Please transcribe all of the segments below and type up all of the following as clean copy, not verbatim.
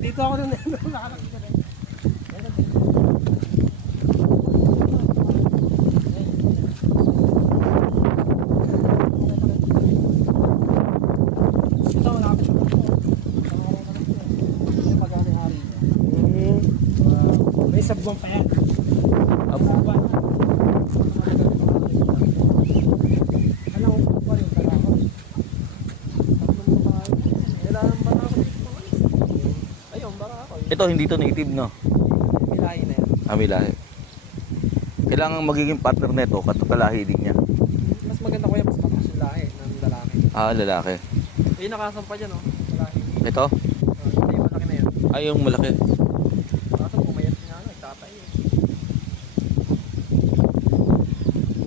Dito ako nung nakakita rin. Ito, malapit ako. Yung pag-ari-ari. May sabong pa yan. Abo. Alam ko pa yung tarakot. Kailangan ba ako dito? Ayun, bara ako. Ito hindi to native, no? Milahi na yan. Amilahe. Kailangan magiging partner nito, katukalahi din niya. Mas maganda ko yan, mas matakas yung lahi ng lalaki. Ah, lalaki. Yung nakasampa dyan, oh. Lalaki. Ito? Hindi, yung malaki na yan. Ay, yung malaki. Kaso pumayat nga, nagtatay eh.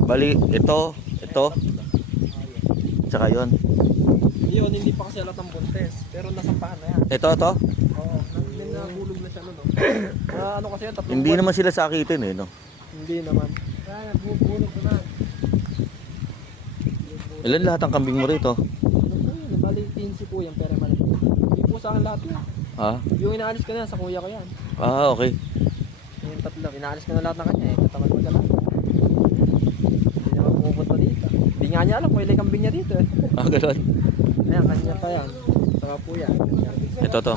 Bali, ito, tsaka yun. Yun, hindi pa kasi alat ng buntes. Pero nasampahan na yan. Ito, to? Oo, nahulog na siya nun, no? Ano kasi yan, tatlong Hindi buwan. naman sila sakitin eh, no? Hindi naman. Kaya, bubulog naman. Ilan lahat ang kambing mo rito? Bali, 15 po yan, pero malaki. Hindi po sa akin lahat yan. Ah, Yung inaalis ko na yan, sa kuya ko yan. ah, okay. Yung tatlo, inaalis ko na lahat ng kanya eh. Katamad mo dala. Hindi naman pupunta dito. Hindi nga niya alam kung ilang kambing niya dito eh. Ah, gano'n. Ayan, kanya pa yan. Saka po yan. Ito, to.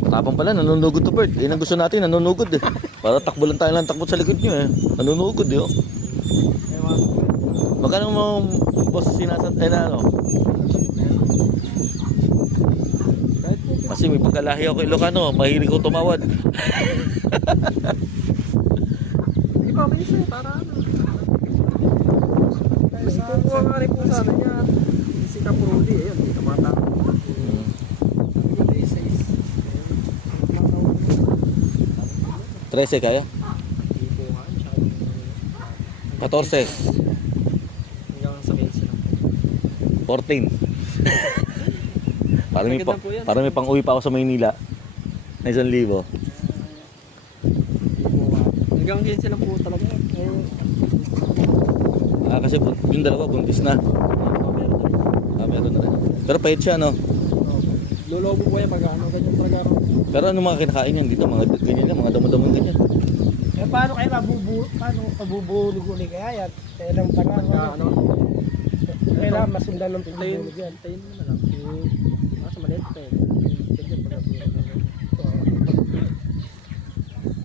Matapang pala, nanunugod to, Bert. Yan ang gusto natin, nanunugod eh. Para takbo lang tayo lang takbo sa likod nyo eh. Nanunugod eh, oh. Ewan ko yun. Baka nung mga boss sinasantay na, ano? Kahit po, Kasi may pagkalahi ako kay Ilocano, mahilig ko tumawad. hindi pa may isa para ano. Mas kukuha nga rin po sana niya. Si Caprodi, ayun, hindi tumata. Hindi, 13 kayo? 14. hanggang sa 15 lang. 14. Parang may, Maganda po yan. parang may pang-uwi pa ako sa Maynila na 1,000. Hanggang 15 lang po talaga. Ayun. Ah, kasi yung dalawa buntis na. Meron na rin. Ah, meron na rin. Pero pahit siya, no? Lolobo po yan pag ano, ganyan talaga ako. Pero ano mga kinakain yan dito? Mga ganyan yan, mga damo-damong ganyan. Eh paano kayo mabubulog ulit kaya yan? Kailang tanga ano? Kailangan masundan ng pagbubulig yan. Tayin mo na lang. Nasa maliit pa eh. Ganyan pag